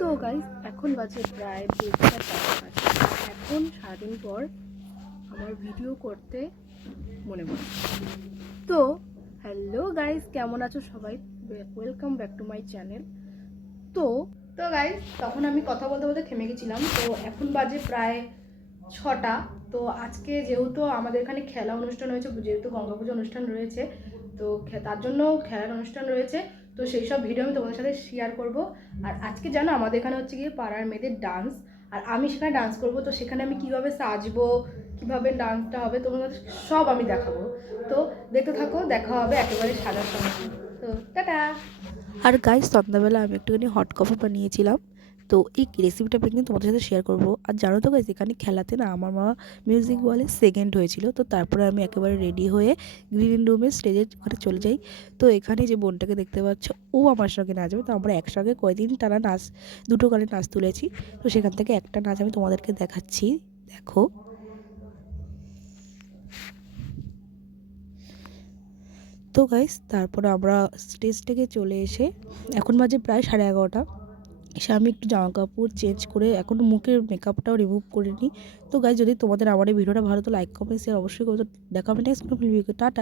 তো গাইস এখন বাজে প্রায় 2:30 কাছাকাছি। এখন সারাদিন পর আমার ভিডিও করতে মনে পড়ে। তো হ্যালো গাইস, কেমন আছো সবাই? Welcome back to my channel. তো তো গাইস তখন আমি কথা বলতে বলতে থেমে গেছিলাম। তো এখন বাজে প্রায় 6টা। তো আজকে যেহেতু আমাদের এখানে খেলা অনুষ্ঠান হয়েছে, যেহেতু গঙ্গা পুজো অনুষ্ঠান রয়েছে, তো তার জন্য খেলার অনুষ্ঠান রয়েছে। তো সেই সব ভিডিও আমি তোমাদের সাথে শেয়ার করব। আর আজকে জানো আমাদের এখানে হচ্ছে গিয়ে পাড়ার মেয়েদের ডান্স, আর আমি সেখানে ডান্স করব। তো সেখানে আমি কিভাবে সাজবো, কিভাবে ডান্সটা হবে, তোমাদের সব আমি দেখাবো। তো দেখতে থাকো, দেখা হবে একেবারে সাজার সময়। তো টাটা। আর গাইস সন্ধ্যাবেলা আমি একটুখানি হট কফি বানিয়েছিলাম, তো এই রেসিপিটা কিন্তু তোমাদের সাথে শেয়ার করব। আর জানো তো গাইস, এখানে খেলাতে না আমার মা মিউজিক বলে সেকেন্ড হয়েছিল। তো তারপরে আমি একেবারে রেডি হয়ে গ্রিন রুমে স্টেজের ওখানে চলে যাই। তো এখানে যে বোনটাকে দেখতে পাচ্ছ, ও আমার সঙ্গে নাচবে। তো আমরা একসঙ্গে কয়দিন টানা নাচ, দুটো গানে নাচ তুলেছি। তো সেখান থেকে একটা নাচ আমি তোমাদেরকে দেখাচ্ছি, দেখো। তো গাইস তারপরে আমরা স্টেজ থেকে চলে এসে এখন বাজে প্রায় 11:30। এসে আমি একটু জামা কাপড় চেঞ্জ করে এখনও মুখের মেকআপটাও রিমুভ করে নিই। তো গাইস যদি তোমাদের আমার এই ভিডিওটা ভালো তো লাইক কমেন্ট শেয়ার অবশ্যই করো। দেখা হবে নেক্সট কোনো ভিডিও। টাটা।